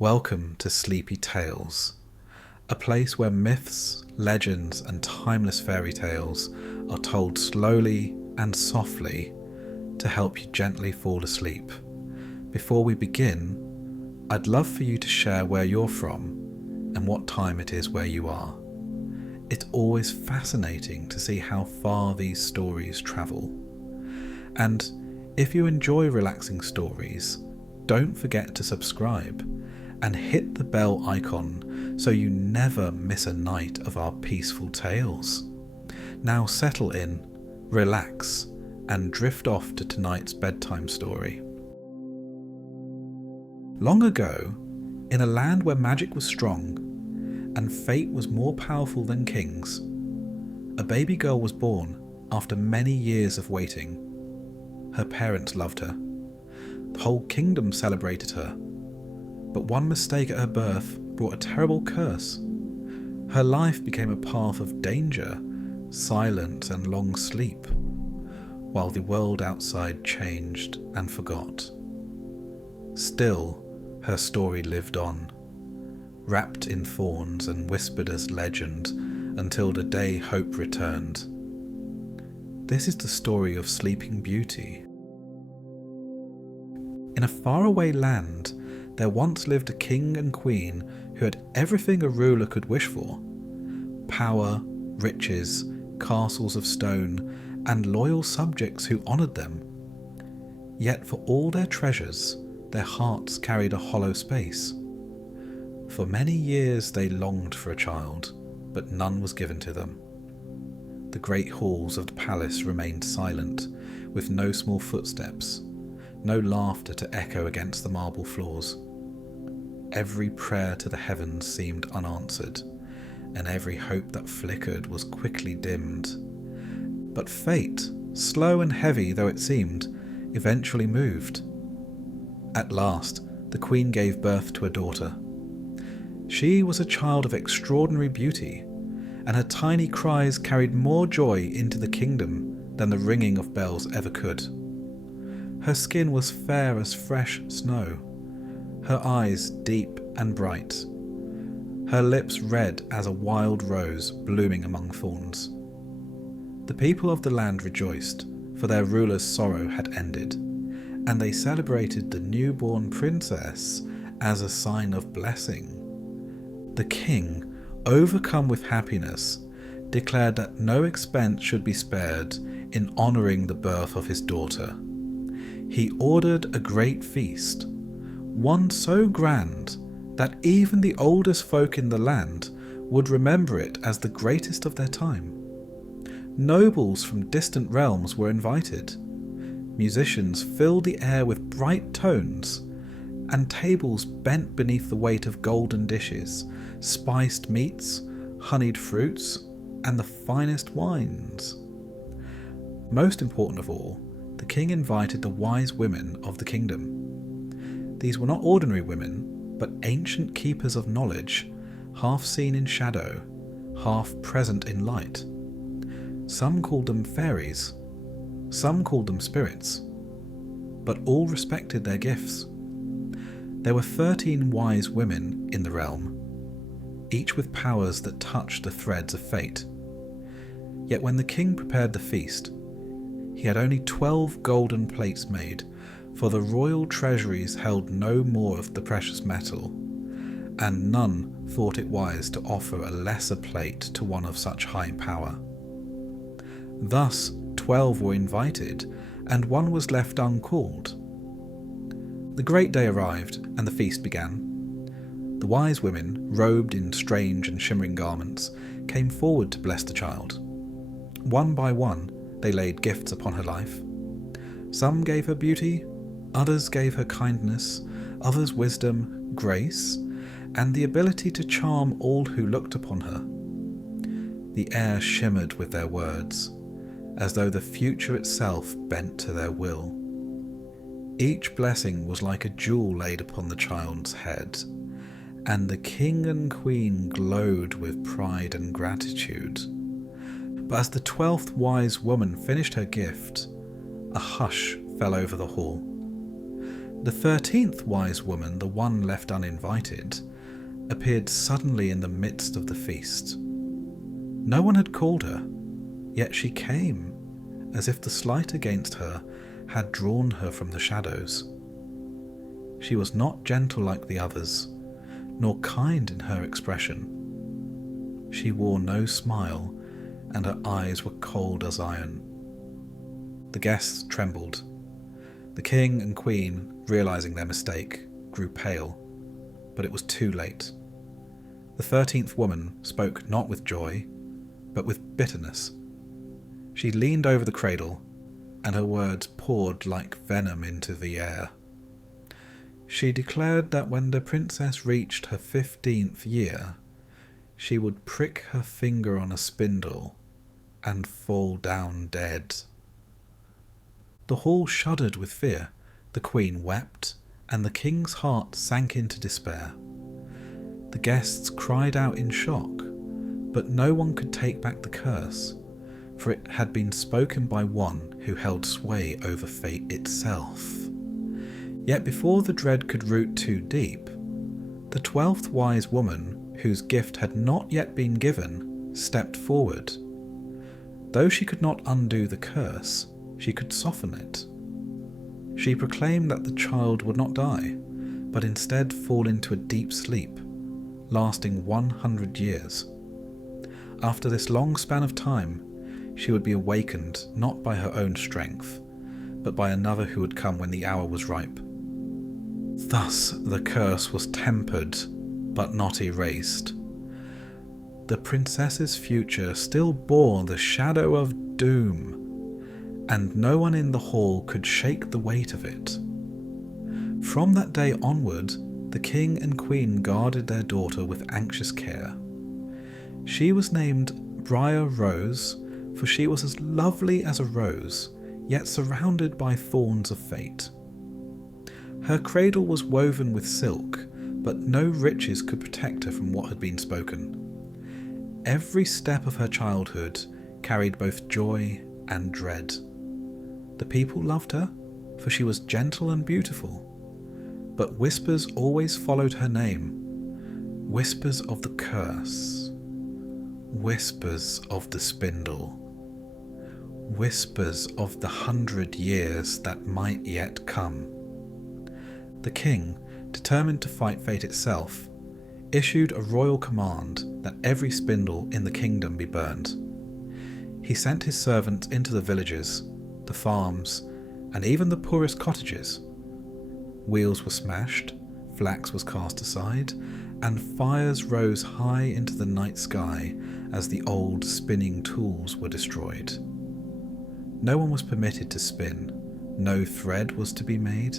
Welcome to Sleepy Tales, a place where myths, legends and timeless fairy tales are told slowly and softly to help you gently fall asleep. Before we begin, I'd love for you to share where you're from and what time it is where you are. It's always fascinating to see how far these stories travel. And if you enjoy relaxing stories, don't forget to subscribe and hit the bell icon so you never miss a night of our peaceful tales. Now settle in, relax, and drift off to tonight's bedtime story. Long ago, in a land where magic was strong and fate was more powerful than kings, a baby girl was born after many years of waiting. Her parents loved her. The whole kingdom celebrated her. But one mistake at her birth brought a terrible curse. Her life became a path of danger, silence and long sleep, while the world outside changed and forgot. Still, her story lived on, wrapped in thorns and whispered as legend until the day hope returned. This is the story of Sleeping Beauty. In a faraway land, there once lived a king and queen who had everything a ruler could wish for: power, riches, castles of stone, and loyal subjects who honoured them. Yet for all their treasures, their hearts carried a hollow space. For many years they longed for a child, but none was given to them. The great halls of the palace remained silent, with no small footsteps, no laughter to echo against the marble floors. Every prayer to the heavens seemed unanswered, and every hope that flickered was quickly dimmed. But fate, slow and heavy though it seemed, eventually moved. At last, the queen gave birth to a daughter. She was a child of extraordinary beauty, and her tiny cries carried more joy into the kingdom than the ringing of bells ever could. Her skin was fair as fresh snow, her eyes deep and bright, her lips red as a wild rose blooming among thorns. The people of the land rejoiced, for their ruler's sorrow had ended, and they celebrated the newborn princess as a sign of blessing. The king, overcome with happiness, declared that no expense should be spared in honouring the birth of his daughter. He ordered a great feast, one so grand that even the oldest folk in the land would remember it as the greatest of their time. Nobles from distant realms were invited. Musicians filled the air with bright tones, and tables bent beneath the weight of golden dishes, spiced meats, honeyed fruits, and the finest wines. Most important of all, the king invited the wise women of the kingdom. These were not ordinary women, but ancient keepers of knowledge, half seen in shadow, half present in light. Some called them fairies, some called them spirits, but all respected their gifts. There were 13 wise women in the realm, each with powers that touched the threads of fate. Yet when the king prepared the feast, he had only 12 golden plates made, for the royal treasuries held no more of the precious metal, and none thought it wise to offer a lesser plate to one of such high power. Thus 12 were invited, and one was left uncalled. The great day arrived, and the feast began. The wise women, robed in strange and shimmering garments, came forward to bless the child. One by one, they laid gifts upon her life. Some gave her beauty, others gave her kindness, others wisdom, grace, and the ability to charm all who looked upon her. The air shimmered with their words, as though the future itself bent to their will. Each blessing was like a jewel laid upon the child's head, and the king and queen glowed with pride and gratitude. But as the 12th wise woman finished her gift, a hush fell over the hall. The 13th wise woman, the one left uninvited, appeared suddenly in the midst of the feast. No one had called her, yet she came, as if the slight against her had drawn her from the shadows. She was not gentle like the others, nor kind in her expression. She wore no smile, and her eyes were cold as iron. The guests trembled. The king and queen, realizing their mistake, grew pale, but it was too late. The 13th woman spoke not with joy, but with bitterness. She leaned over the cradle, and her words poured like venom into the air. She declared that when the princess reached her 15th year, she would prick her finger on a spindle and fall down dead. The hall shuddered with fear, the queen wept, and the king's heart sank into despair. The guests cried out in shock, but no one could take back the curse, for it had been spoken by one who held sway over fate itself. Yet before the dread could root too deep, the 12th wise woman, whose gift had not yet been given, stepped forward. Though she could not undo the curse, she could soften it. She proclaimed that the child would not die, but instead fall into a deep sleep, lasting 100 years. After this long span of time, she would be awakened not by her own strength, but by another who would come when the hour was ripe. Thus the curse was tempered, but not erased. The princess's future still bore the shadow of doom, and no one in the hall could shake the weight of it. From that day onward, the king and queen guarded their daughter with anxious care. She was named Briar Rose, for she was as lovely as a rose, yet surrounded by thorns of fate. Her cradle was woven with silk, but no riches could protect her from what had been spoken. Every step of her childhood carried both joy and dread. The people loved her, for she was gentle and beautiful, but whispers always followed her name. Whispers of the curse, whispers of the spindle, whispers of the 100 years that might yet come. The king, determined to fight fate itself, issued a royal command that every spindle in the kingdom be burned. He sent his servants into the villages, the farms, and even the poorest cottages. Wheels were smashed, flax was cast aside, and fires rose high into the night sky as the old spinning tools were destroyed. No one was permitted to spin, no thread was to be made,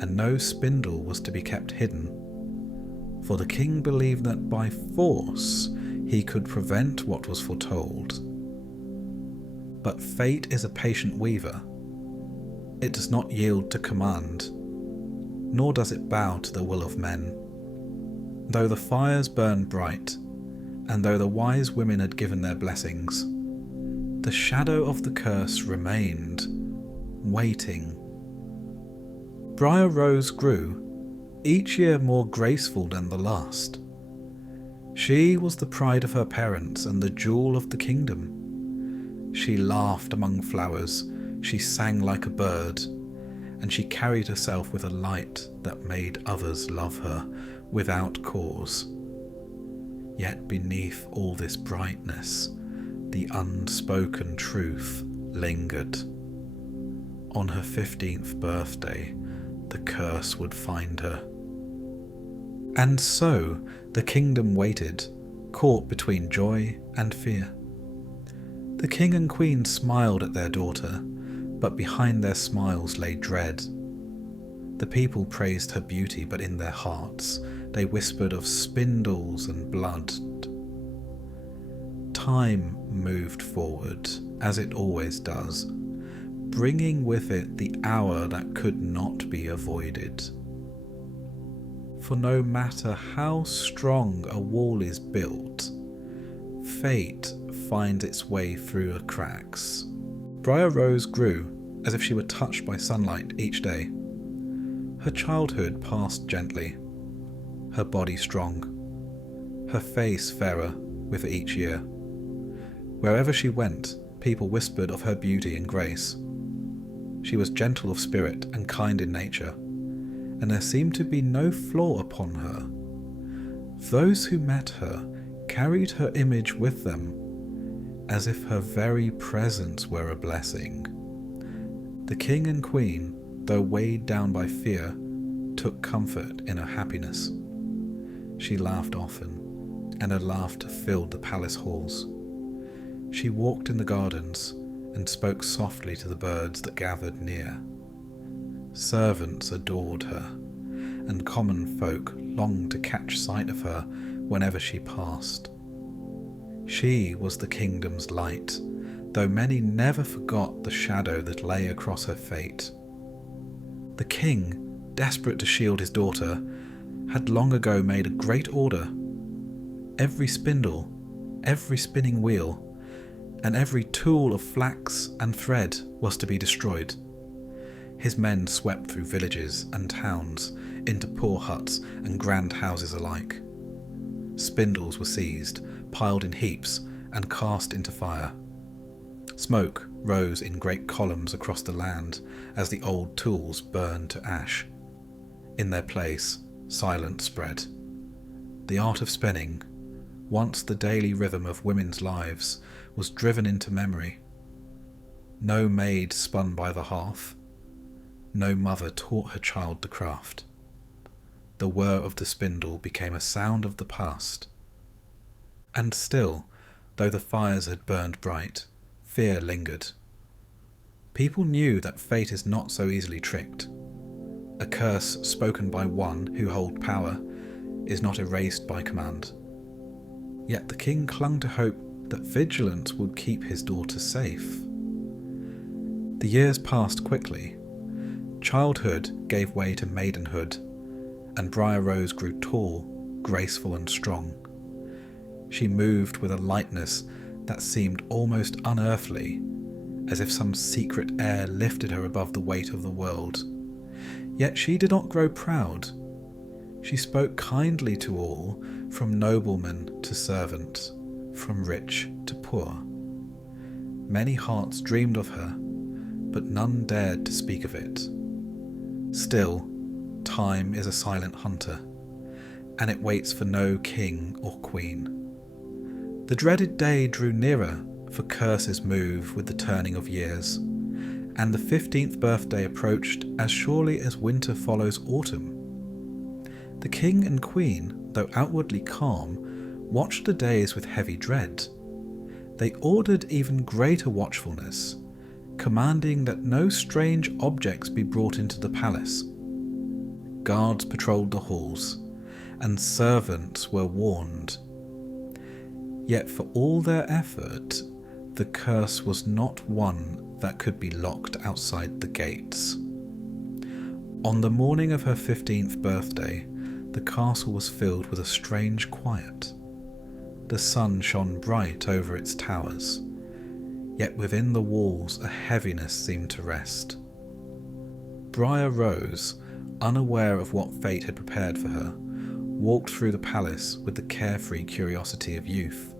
and no spindle was to be kept hidden. For the king believed that by force he could prevent what was foretold. But fate is a patient weaver. It does not yield to command, nor does it bow to the will of men. Though the fires burned bright, and though the wise women had given their blessings, the shadow of the curse remained, waiting. Briar Rose grew, each year more graceful than the last. She was the pride of her parents and the jewel of the kingdom. She laughed among flowers, she sang like a bird, and she carried herself with a light that made others love her without cause. Yet beneath all this brightness, the unspoken truth lingered. On her 15th birthday, the curse would find her. And so the kingdom waited, caught between joy and fear. The king and queen smiled at their daughter, but behind their smiles lay dread. The people praised her beauty, but in their hearts they whispered of spindles and blood. Time moved forward, as it always does, bringing with it the hour that could not be avoided. For no matter how strong a wall is built, fate finds its way through the cracks. Briar Rose grew as if she were touched by sunlight each day. Her childhood passed gently, her body strong, her face fairer with each year. Wherever she went, people whispered of her beauty and grace. She was gentle of spirit and kind in nature, and there seemed to be no flaw upon her. Those who met her carried her image with them, as if her very presence were a blessing. The king and queen, though weighed down by fear, took comfort in her happiness. She laughed often, and her laughter filled the palace halls. She walked in the gardens and spoke softly to the birds that gathered near. Servants adored her, and common folk longed to catch sight of her whenever she passed. She was the kingdom's light, though many never forgot the shadow that lay across her fate. The king, desperate to shield his daughter, had long ago made a great order. Every spindle, every spinning wheel, and every tool of flax and thread was to be destroyed. His men swept through villages and towns, into poor huts and grand houses alike. Spindles were seized, piled in heaps, and cast into fire. Smoke rose in great columns across the land as the old tools burned to ash. In their place, silence spread. The art of spinning, once the daily rhythm of women's lives, was driven into memory. No maid spun by the hearth. No mother taught her child the craft. The whir of the spindle became a sound of the past. And still, though the fires had burned bright, fear lingered. People knew that fate is not so easily tricked. A curse spoken by one who holds power is not erased by command. Yet the king clung to hope that vigilance would keep his daughter safe. The years passed quickly. Childhood gave way to maidenhood, and Briar Rose grew tall, graceful and strong. She moved with a lightness that seemed almost unearthly, as if some secret air lifted her above the weight of the world. Yet she did not grow proud. She spoke kindly to all, from nobleman to servant, from rich to poor. Many hearts dreamed of her, but none dared to speak of it. Still, time is a silent hunter, and it waits for no king or queen. The dreaded day drew nearer, for curses move with the turning of years, and the 15th birthday approached as surely as winter follows autumn. The king and queen, though outwardly calm, watched the days with heavy dread. They ordered even greater watchfulness, commanding that no strange objects be brought into the palace. Guards patrolled the halls, and servants were warned. Yet for all their effort, the curse was not one that could be locked outside the gates. On the morning of her 15th birthday, the castle was filled with a strange quiet. The sun shone bright over its towers, yet within the walls a heaviness seemed to rest. Briar Rose, unaware of what fate had prepared for her, walked through the palace with the carefree curiosity of youth.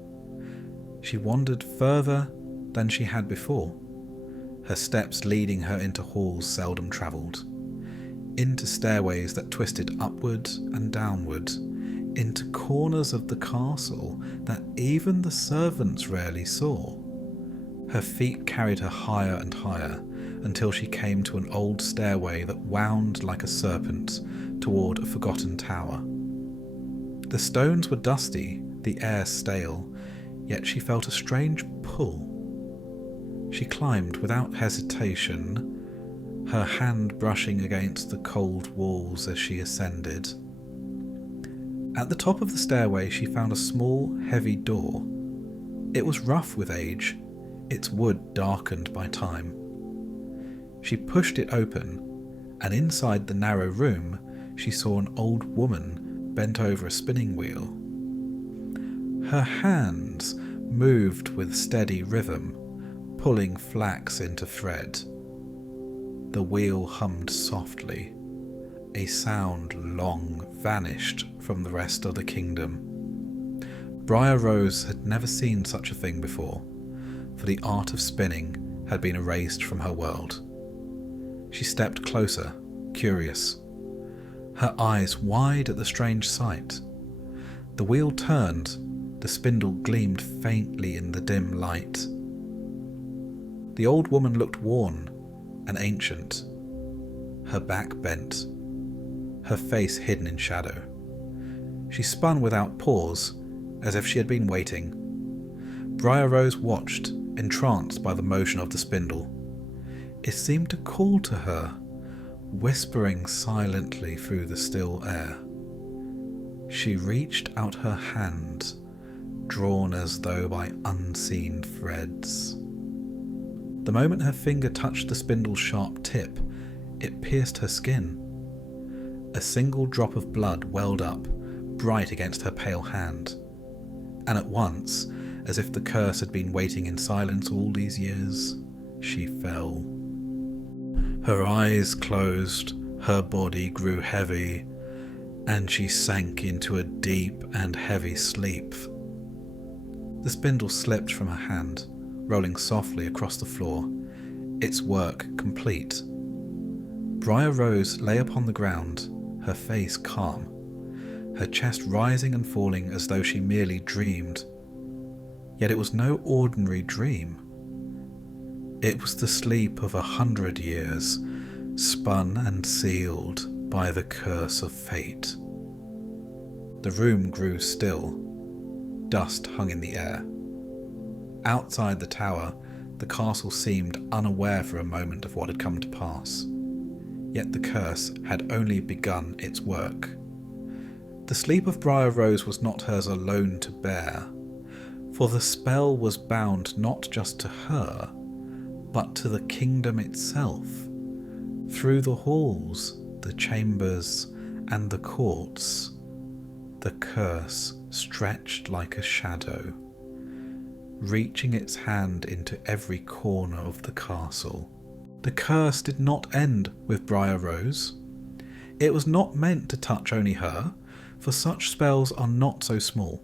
She wandered further than she had before, her steps leading her into halls seldom travelled, into stairways that twisted upward and downward, into corners of the castle that even the servants rarely saw. Her feet carried her higher and higher, until she came to an old stairway that wound like a serpent toward a forgotten tower. The stones were dusty, the air stale, yet she felt a strange pull. She climbed without hesitation, her hand brushing against the cold walls as she ascended. At the top of the stairway she found a small, heavy door. It was rough with age, its wood darkened by time. She pushed it open, and inside the narrow room she saw an old woman bent over a spinning wheel. Her hands moved with steady rhythm, pulling flax into thread. The wheel hummed softly, a sound long vanished from the rest of the kingdom. Briar Rose had never seen such a thing before, for the art of spinning had been erased from her world. She stepped closer, curious, her eyes wide at the strange sight. The wheel turned, the spindle gleamed faintly in the dim light. The old woman looked worn and ancient, her back bent, her face hidden in shadow. She spun without pause, as if she had been waiting. Briar Rose watched, entranced by the motion of the spindle. It seemed to call to her, whispering silently through the still air. She reached out her hand, drawn as though by unseen threads. The moment her finger touched the spindle's sharp tip, it pierced her skin. A single drop of blood welled up, bright against her pale hand. And at once, as if the curse had been waiting in silence all these years, she fell. Her eyes closed, her body grew heavy, and she sank into a deep and heavy sleep. The spindle slipped from her hand, rolling softly across the floor, its work complete. Briar Rose lay upon the ground, her face calm, her chest rising and falling as though she merely dreamed. Yet it was no ordinary dream. It was the sleep of 100 years, spun and sealed by the curse of fate. The room grew still. Dust hung in the air. Outside the tower, the castle seemed unaware for a moment of what had come to pass. Yet the curse had only begun its work. The sleep of Briar Rose was not hers alone to bear, for the spell was bound not just to her, but to the kingdom itself. Through the halls, the chambers, and the courts, the curse stretched like a shadow, reaching its hand into every corner of the castle. The curse did not end with Briar Rose. It was not meant to touch only her, for such spells are not so small.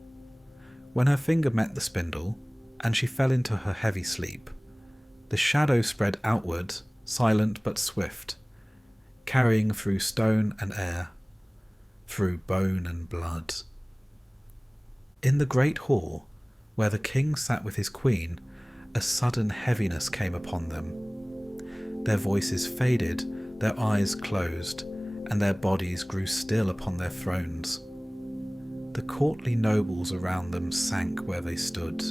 When her finger met the spindle, and she fell into her heavy sleep, the shadow spread outward, silent but swift, carrying through stone and air, through bone and blood. In the great hall, where the king sat with his queen, a sudden heaviness came upon them. Their voices faded, their eyes closed, and their bodies grew still upon their thrones. The courtly nobles around them sank where they stood,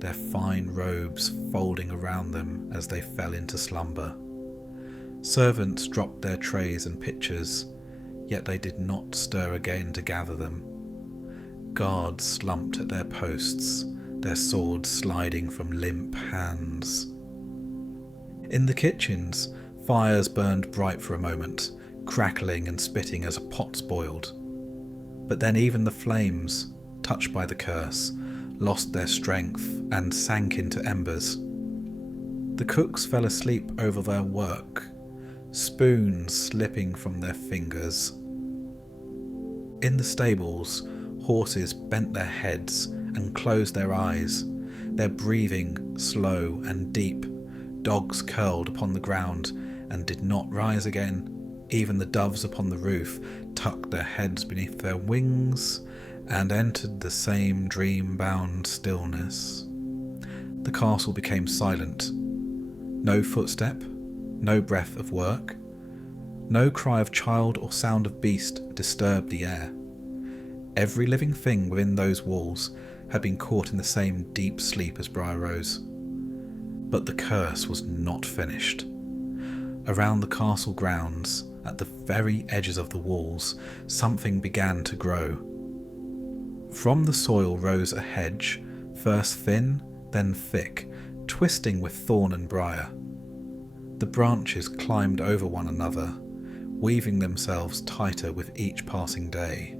their fine robes folding around them as they fell into slumber. Servants dropped their trays and pitchers, yet they did not stir again to gather them. Guards slumped at their posts, their swords sliding from limp hands. In the kitchens, fires burned bright for a moment, crackling and spitting as pots boiled. But then even the flames, touched by the curse, lost their strength and sank into embers. The cooks fell asleep over their work, spoons slipping from their fingers. In the stables, horses bent their heads and closed their eyes, their breathing slow and deep. Dogs curled upon the ground and did not rise again. Even the doves upon the roof tucked their heads beneath their wings and entered the same dream-bound stillness. The castle became silent. No footstep, no breath of work, no cry of child or sound of beast disturbed the air. Every living thing within those walls had been caught in the same deep sleep as Briar Rose. But the curse was not finished. Around the castle grounds, at the very edges of the walls, something began to grow. From the soil rose a hedge, first thin, then thick, twisting with thorn and briar. The branches climbed over one another, weaving themselves tighter with each passing day.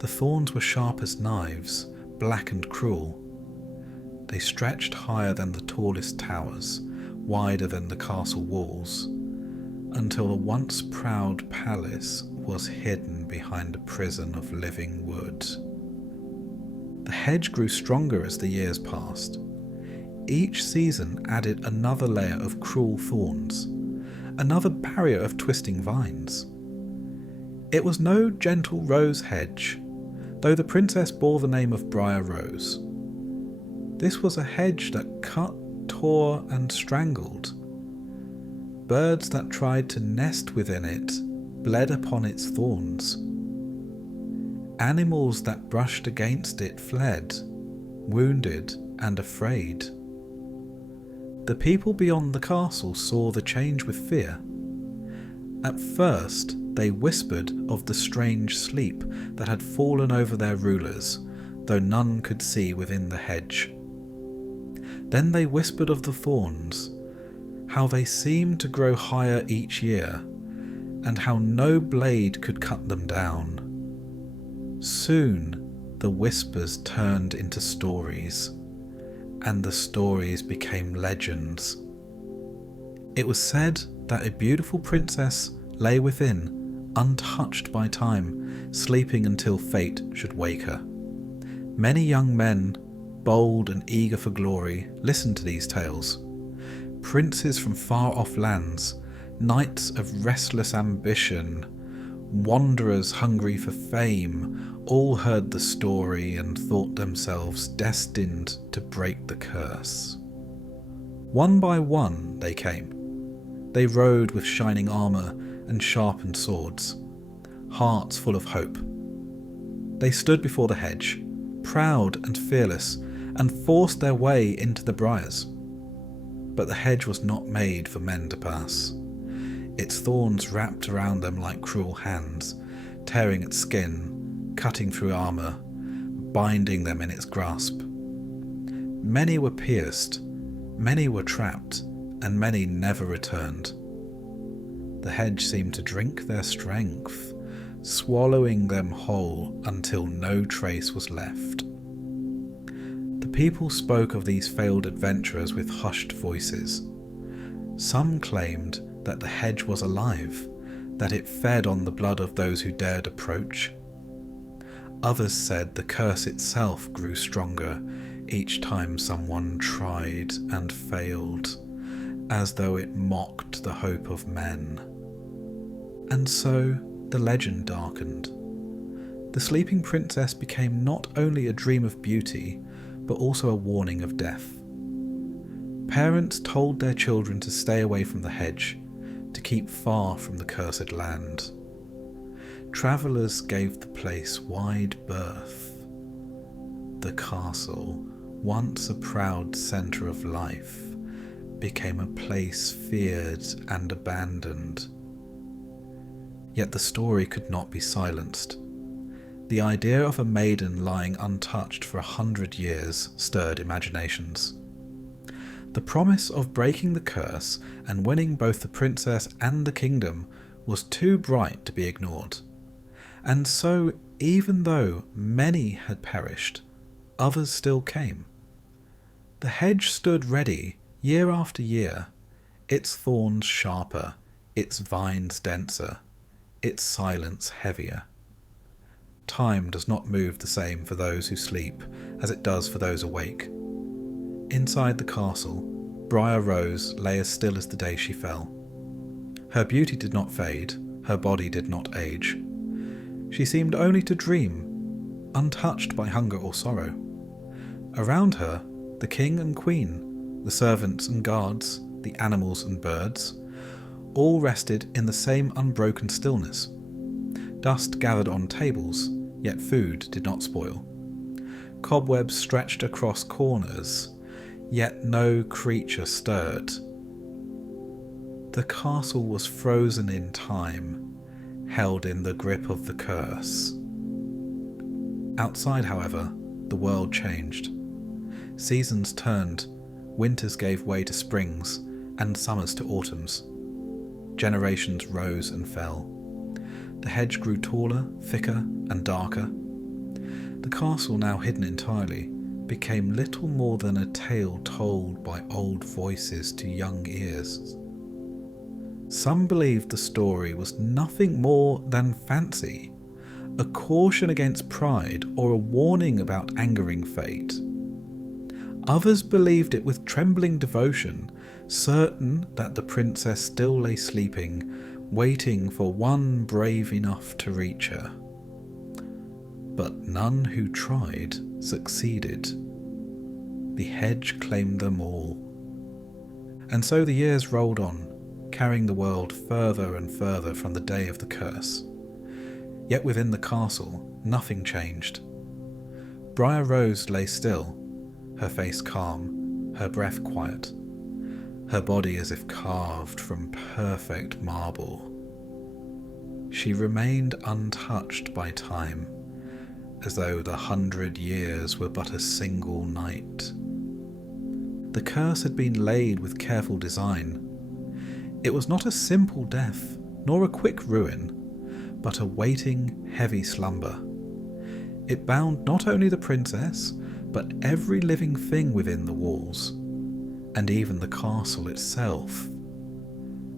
The thorns were sharp as knives, black and cruel. They stretched higher than the tallest towers, wider than the castle walls. until the once proud palace was hidden behind a prison of living wood. The hedge grew stronger as the years passed. Each season added another layer of cruel thorns, another barrier of twisting vines. It was no gentle rose hedge, though the princess bore the name of Briar Rose. This was a hedge that cut, tore, and strangled. Birds that tried to nest within it bled upon its thorns. Animals that brushed against it fled, wounded and afraid. The people beyond the castle saw the change with fear. At first, they whispered of the strange sleep that had fallen over their rulers, though none could see within the hedge. Then they whispered of the thorns, how they seemed to grow higher each year, and how no blade could cut them down. Soon, the whispers turned into stories, and the stories became legends. It was said that a beautiful princess lay within, untouched by time, sleeping until fate should wake her. Many young men, bold and eager for glory, listened to these tales. Princes from far-off lands, knights of restless ambition, wanderers hungry for fame, all heard the story and thought themselves destined to break the curse. One by one they came. They rode with shining armour and sharpened swords, hearts full of hope. They stood before the hedge, proud and fearless, and forced their way into the briars. But the hedge was not made for men to pass. Its thorns wrapped around them like cruel hands, tearing at skin, cutting through armour, binding them in its grasp. Many were pierced, many were trapped, and many never returned. The hedge seemed to drink their strength, swallowing them whole until no trace was left. The people spoke of these failed adventurers with hushed voices. Some claimed that the hedge was alive, that it fed on the blood of those who dared approach. Others said the curse itself grew stronger each time someone tried and failed, as though it mocked the hope of men. And so the legend darkened. The sleeping princess became not only a dream of beauty, but also a warning of death. Parents told their children to stay away from the hedge, to keep far from the cursed land. Travellers gave the place wide berth. The castle, once a proud centre of life, became a place feared and abandoned. Yet the story could not be silenced. The idea of a maiden lying untouched for 100 years stirred imaginations. The promise of breaking the curse and winning both the princess and the kingdom was too bright to be ignored. And so, even though many had perished, others still came. The hedge stood ready year after year, its thorns sharper, its vines denser, its silence heavier. Time does not move the same for those who sleep as it does for those awake. Inside the castle, Briar Rose lay as still as the day she fell. Her beauty did not fade, her body did not age. She seemed only to dream, untouched by hunger or sorrow. Around her, the king and queen, the servants and guards, the animals and birds, all rested in the same unbroken stillness. Dust gathered on tables, yet food did not spoil. Cobwebs stretched across corners, yet no creature stirred. The castle was frozen in time, held in the grip of the curse. Outside, however, the world changed. Seasons turned, winters gave way to springs, and summers to autumns. Generations rose and fell. The hedge grew taller, thicker, and darker. The castle, now hidden entirely, became little more than a tale told by old voices to young ears. Some believed the story was nothing more than fancy, a caution against pride or a warning about angering fate. Others believed it with trembling devotion, certain that the princess still lay sleeping, waiting for one brave enough to reach her. But none who tried succeeded. The hedge claimed them all. And so the years rolled on, carrying the world further and further from the day of the curse. Yet within the castle, nothing changed. Briar Rose lay still, her face calm, her breath quiet, her body as if carved from perfect marble. She remained untouched by time, as though the 100 years were but a single night. The curse had been laid with careful design. It was not a simple death, nor a quick ruin, but a waiting, heavy slumber. It bound not only the princess, but every living thing within the walls, and even the castle itself.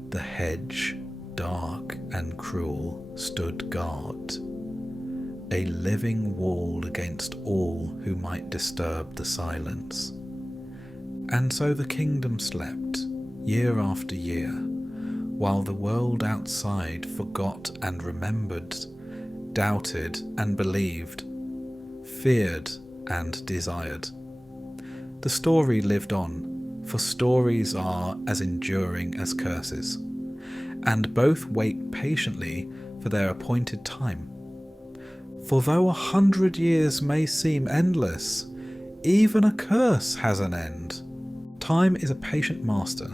The hedge, dark and cruel, stood guard, a living wall against all who might disturb the silence. And so the kingdom slept, year after year, while the world outside forgot and remembered, doubted and believed, feared and desired. The story lived on, for stories are as enduring as curses, and both wait patiently for their appointed time. For though 100 years may seem endless, even a curse has an end. Time is a patient master,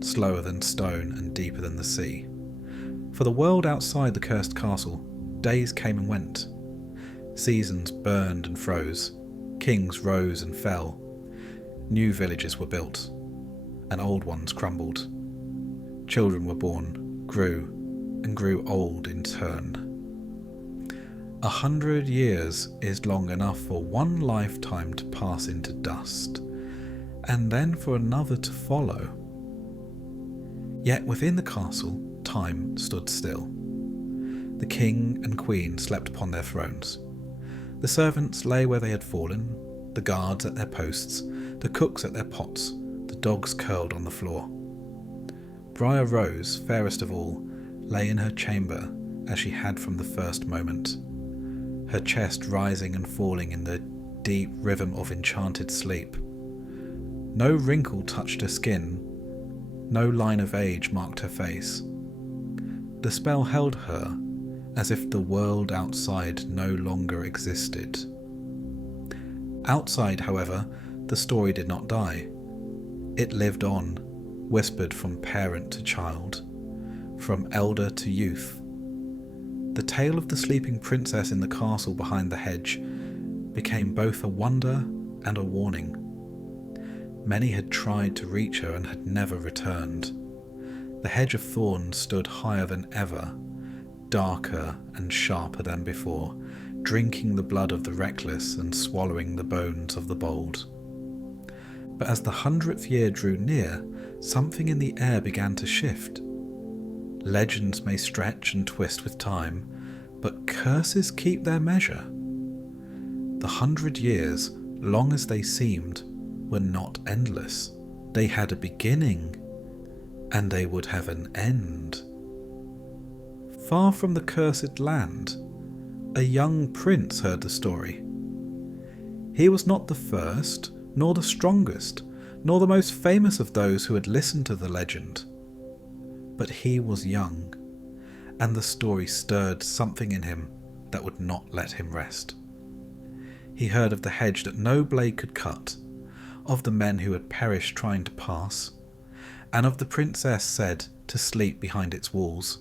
slower than stone and deeper than the sea. For the world outside the cursed castle, days came and went. Seasons burned and froze, kings rose and fell. New villages were built, and old ones crumbled. Children were born, grew, and grew old in turn. 100 years is long enough for one lifetime to pass into dust, and then for another to follow. Yet within the castle, time stood still. The king and queen slept upon their thrones. The servants lay where they had fallen, the guards at their posts, the cooks at their pots, the dogs curled on the floor. Briar Rose, fairest of all, lay in her chamber as she had from the first moment, her chest rising and falling in the deep rhythm of enchanted sleep. No wrinkle touched her skin, no line of age marked her face. The spell held her as if the world outside no longer existed. Outside, however, the story did not die. It lived on, whispered from parent to child, from elder to youth. The tale of the sleeping princess in the castle behind the hedge became both a wonder and a warning. Many had tried to reach her and had never returned. The hedge of thorns stood higher than ever, darker and sharper than before, drinking the blood of the reckless and swallowing the bones of the bold. But as the 100th year drew near, something in the air began to shift. Legends may stretch and twist with time, but curses keep their measure. The 100 years, long as they seemed, were not endless. They had a beginning, and they would have an end. Far from the cursed land, a young prince heard the story. He was not the first, nor the strongest, nor the most famous of those who had listened to the legend. But he was young, and the story stirred something in him that would not let him rest. He heard of the hedge that no blade could cut, of the men who had perished trying to pass, and of the princess said to sleep behind its walls.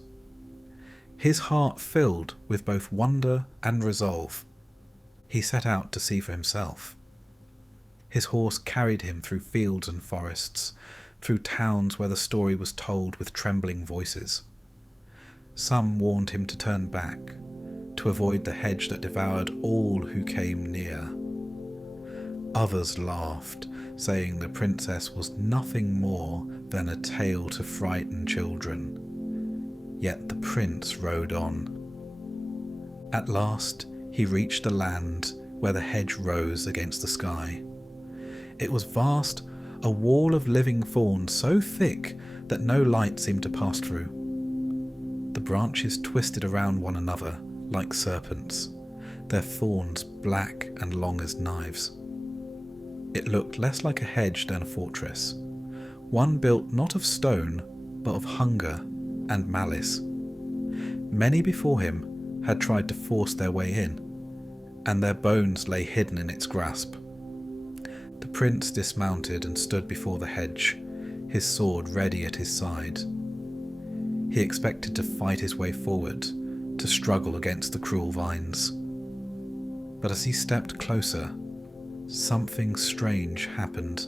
His heart filled with both wonder and resolve. He set out to see for himself. His horse carried him through fields and forests, through towns where the story was told with trembling voices. Some warned him to turn back, to avoid the hedge that devoured all who came near. Others laughed, saying the princess was nothing more than a tale to frighten children. Yet the prince rode on. At last he reached a land where the hedge rose against the sky. It was vast, a wall of living thorns so thick that no light seemed to pass through. The branches twisted around one another like serpents, their thorns black and long as knives. It looked less like a hedge than a fortress, one built not of stone, but of hunger and malice. Many before him had tried to force their way in, and their bones lay hidden in its grasp. The prince dismounted and stood before the hedge, his sword ready at his side. He expected to fight his way forward, to struggle against the cruel vines. But as he stepped closer, something strange happened.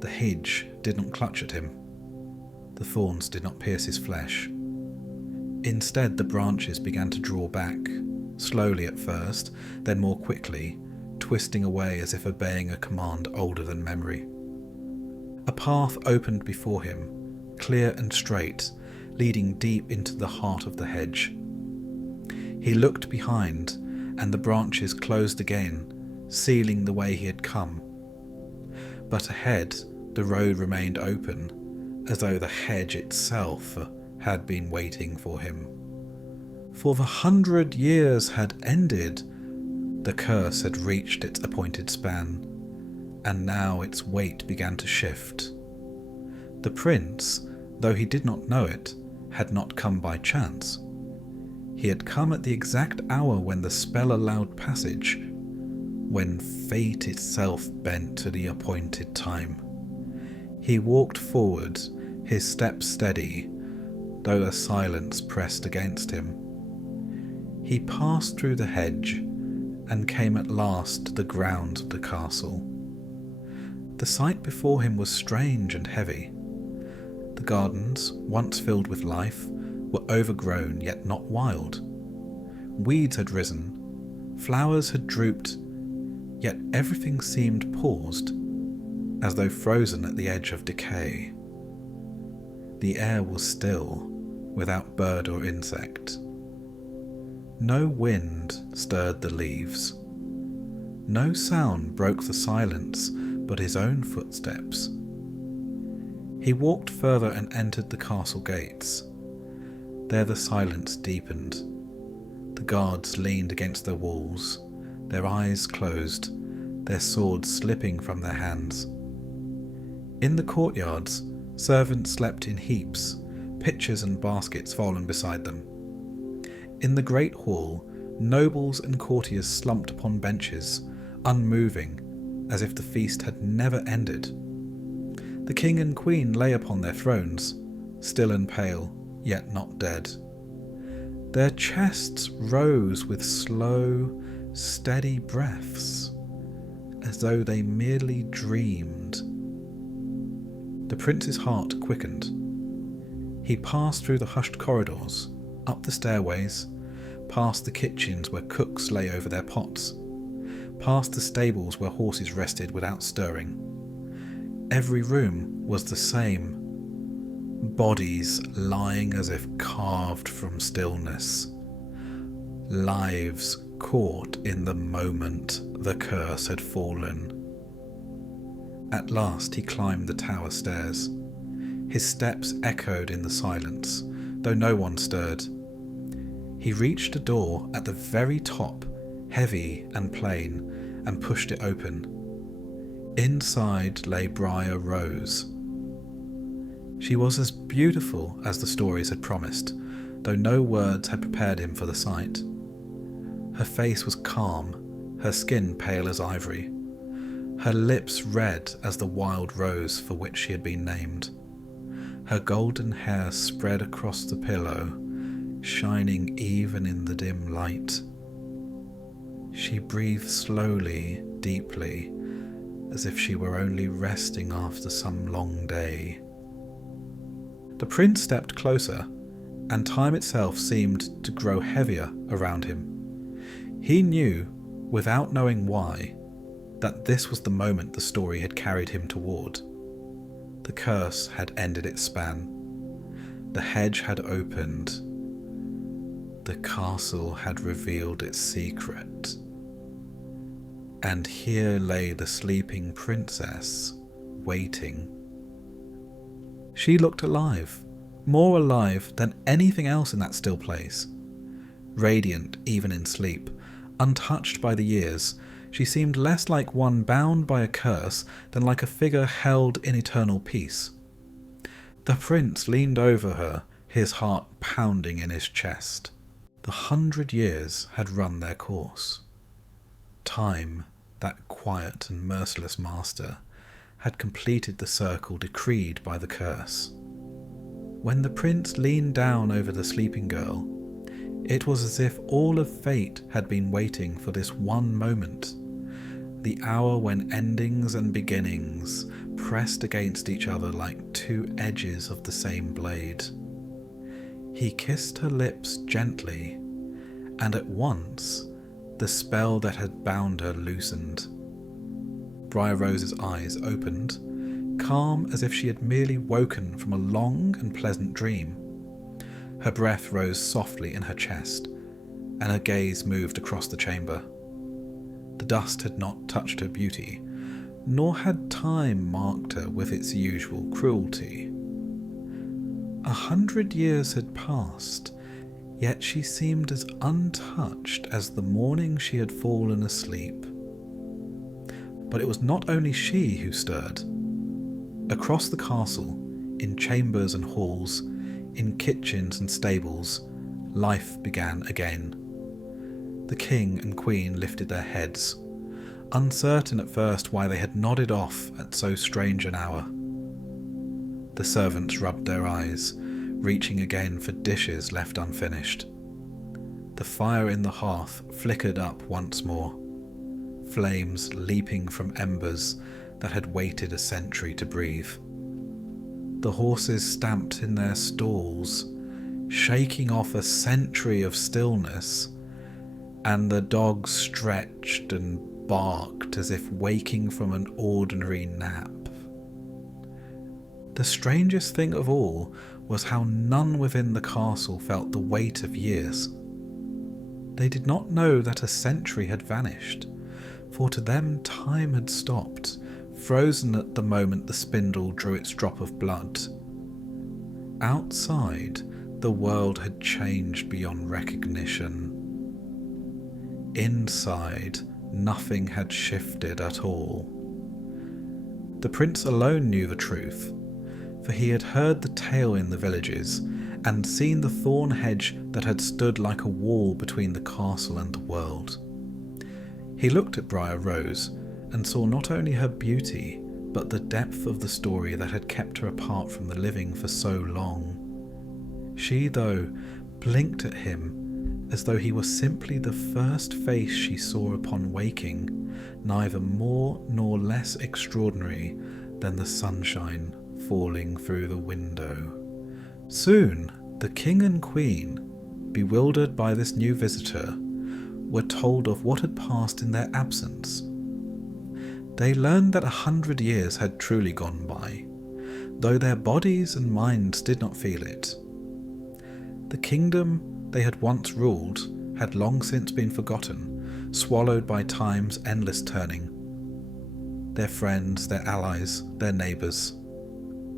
The hedge didn't clutch at him. The thorns did not pierce his flesh. Instead, the branches began to draw back, slowly at first, then more quickly, twisting away as if obeying a command older than memory. A path opened before him, clear and straight, leading deep into the heart of the hedge. He looked behind, and the branches closed again, sealing the way he had come. But ahead, the road remained open, as though the hedge itself had been waiting for him. For the 100 years had ended. The curse had reached its appointed span, and now its weight began to shift. The prince, though he did not know it, had not come by chance. He had come at the exact hour when the spell allowed passage, when fate itself bent to the appointed time. He walked forward, his steps steady, though a silence pressed against him. He passed through the hedge and came at last to the grounds of the castle. The sight before him was strange and heavy. The gardens, once filled with life, were overgrown yet not wild. Weeds had risen, flowers had drooped, yet everything seemed paused, as though frozen at the edge of decay. The air was still, without bird or insect. No wind stirred the leaves. No sound broke the silence but his own footsteps. He walked further and entered the castle gates. There the silence deepened. The guards leaned against their walls, their eyes closed, their swords slipping from their hands. In the courtyards, servants slept in heaps, pitchers and baskets fallen beside them. In the great hall, nobles and courtiers slumped upon benches, unmoving, as if the feast had never ended. The king and queen lay upon their thrones, still and pale, yet not dead. Their chests rose with slow, steady breaths, as though they merely dreamed. The prince's heart quickened. He passed through the hushed corridors, up the stairways, past the kitchens where cooks lay over their pots, past the stables where horses rested without stirring. Every room was the same. Bodies lying as if carved from stillness. Lives caught in the moment the curse had fallen. At last he climbed the tower stairs. His steps echoed in the silence, though no one stirred. He reached a door at the very top, heavy and plain, and pushed it open. Inside lay Briar Rose. She was as beautiful as the stories had promised, though no words had prepared him for the sight. Her face was calm, her skin pale as ivory, her lips red as the wild rose for which she had been named. Her golden hair spread across the pillow, shining even in the dim light. She breathed slowly, deeply, as if she were only resting after some long day. The prince stepped closer, and time itself seemed to grow heavier around him. He knew, without knowing why, that this was the moment the story had carried him toward. The curse had ended its span. The hedge had opened. The castle had revealed its secret. And here lay the sleeping princess, waiting. She looked alive, more alive than anything else in that still place. Radiant even in sleep, untouched by the years, she seemed less like one bound by a curse than like a figure held in eternal peace. The prince leaned over her, his heart pounding in his chest. The 100 years had run their course. Time, that quiet and merciless master, had completed the circle decreed by the curse. When the prince leaned down over the sleeping girl, it was as if all of fate had been waiting for this one moment, the hour when endings and beginnings pressed against each other like two edges of the same blade. He kissed her lips gently, and at once the spell that had bound her loosened. Briar Rose's eyes opened, calm as if she had merely woken from a long and pleasant dream. Her breath rose softly in her chest, and her gaze moved across the chamber. The dust had not touched her beauty, nor had time marked her with its usual cruelty. 100 years had passed, yet she seemed as untouched as the morning she had fallen asleep. But it was not only she who stirred. Across the castle, in chambers and halls, in kitchens and stables, life began again. The king and queen lifted their heads, uncertain at first why they had nodded off at so strange an hour. The servants rubbed their eyes, reaching again for dishes left unfinished. The fire in the hearth flickered up once more, flames leaping from embers that had waited a century to breathe. The horses stamped in their stalls, shaking off a century of stillness, and the dogs stretched and barked as if waking from an ordinary nap. The strangest thing of all was how none within the castle felt the weight of years. They did not know that a century had vanished, for to them time had stopped, frozen at the moment the spindle drew its drop of blood. Outside, the world had changed beyond recognition. Inside, nothing had shifted at all. The prince alone knew the truth, for he had heard the tale in the villages and seen the thorn hedge that had stood like a wall between the castle and the world. He looked at Briar Rose and saw not only her beauty, but the depth of the story that had kept her apart from the living for so long. She, though, blinked at him as though he were simply the first face she saw upon waking, neither more nor less extraordinary than the sunshine falling through the window. Soon, the king and queen, bewildered by this new visitor, were told of what had passed in their absence. They learned that 100 years had truly gone by, though their bodies and minds did not feel it. The kingdom they had once ruled had long since been forgotten, swallowed by time's endless turning. Their friends, their allies, their neighbours,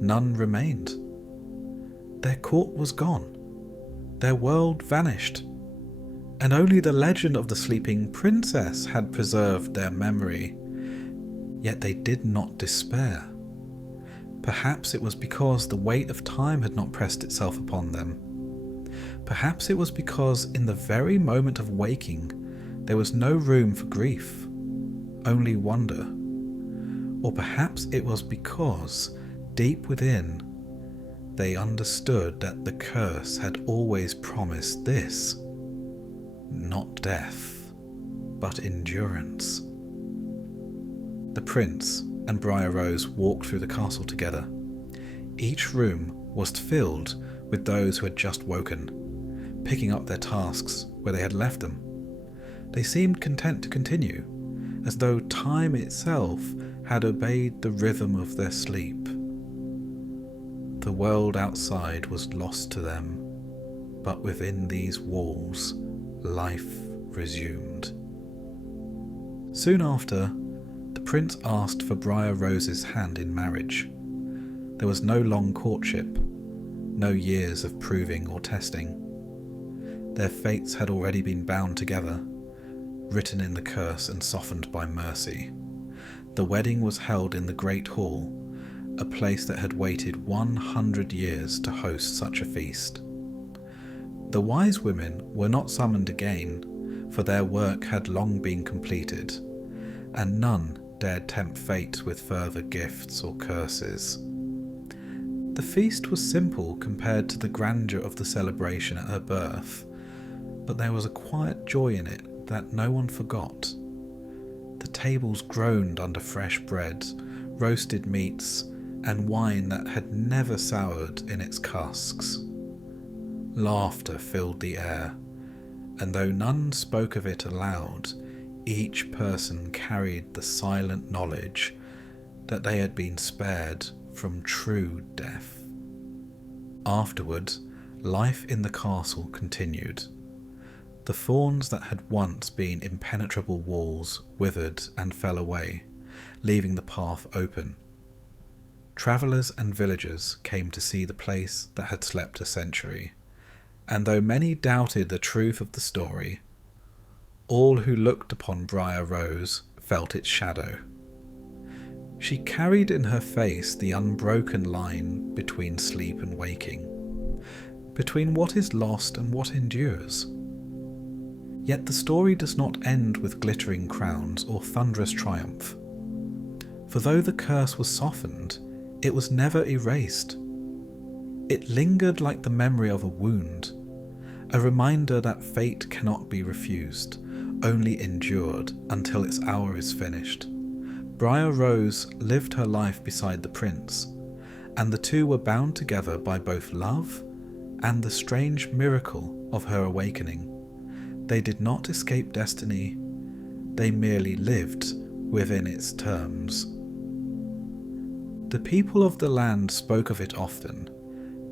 none remained. Their court was gone, their world vanished, and only the legend of the sleeping princess had preserved their memory. Yet they did not despair. Perhaps it was because the weight of time had not pressed itself upon them. Perhaps it was because in the very moment of waking there was no room for grief, only wonder. Or perhaps it was because, deep within, they understood that the curse had always promised this: not death, but endurance. The prince and Briar Rose walked through the castle together. Each room was filled with those who had just woken, picking up their tasks where they had left them. They seemed content to continue, as though time itself had obeyed the rhythm of their sleep. The world outside was lost to them, but within these walls, life resumed. Soon after, the prince asked for Briar Rose's hand in marriage. There was no long courtship, no years of proving or testing. Their fates had already been bound together, written in the curse and softened by mercy. The wedding was held in the Great Hall, a place that had waited 100 years to host such a feast. The wise women were not summoned again, for their work had long been completed, and none dared tempt fate with further gifts or curses. The feast was simple compared to the grandeur of the celebration at her birth, but there was a quiet joy in it that no one forgot. The tables groaned under fresh bread, roasted meats, and wine that had never soured in its casks. Laughter filled the air, and though none spoke of it aloud, each person carried the silent knowledge that they had been spared from true death. Afterward, life in the castle continued. The thorns that had once been impenetrable walls withered and fell away, leaving the path open. Travellers and villagers came to see the place that had slept a century, and though many doubted the truth of the story, all who looked upon Briar Rose felt its shadow. She carried in her face the unbroken line between sleep and waking, between what is lost and what endures. Yet the story does not end with glittering crowns or thunderous triumph. For though the curse was softened, it was never erased. It lingered like the memory of a wound, a reminder that fate cannot be refused, only endured until its hour is finished. Briar Rose lived her life beside the prince, and the two were bound together by both love and the strange miracle of her awakening. They did not escape destiny, they merely lived within its terms. The people of the land spoke of it often,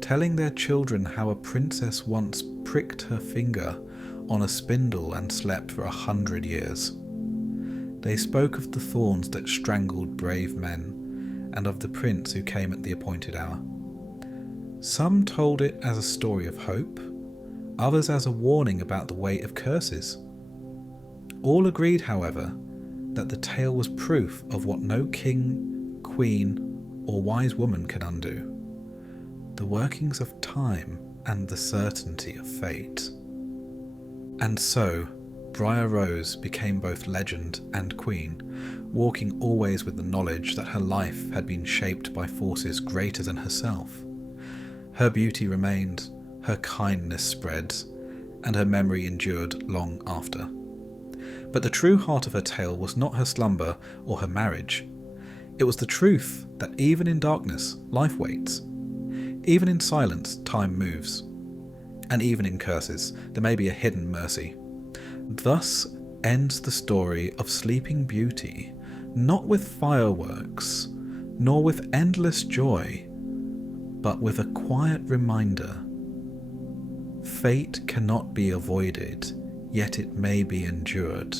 telling their children how a princess once pricked her finger on a spindle and slept for 100 years. They spoke of the thorns that strangled brave men, and of the prince who came at the appointed hour. Some told it as a story of hope, others as a warning about the weight of curses. All agreed, however, that the tale was proof of what no king, queen, or wise woman can undo: the workings of time and the certainty of fate. And so, Briar Rose became both legend and queen, walking always with the knowledge that her life had been shaped by forces greater than herself. Her beauty remained, her kindness spread, and her memory endured long after. But the true heart of her tale was not her slumber or her marriage. It was the truth that even in darkness, life waits. Even in silence, time moves. And even in curses, there may be a hidden mercy. Thus ends the story of Sleeping Beauty, not with fireworks, nor with endless joy, but with a quiet reminder. Fate cannot be avoided, yet it may be endured.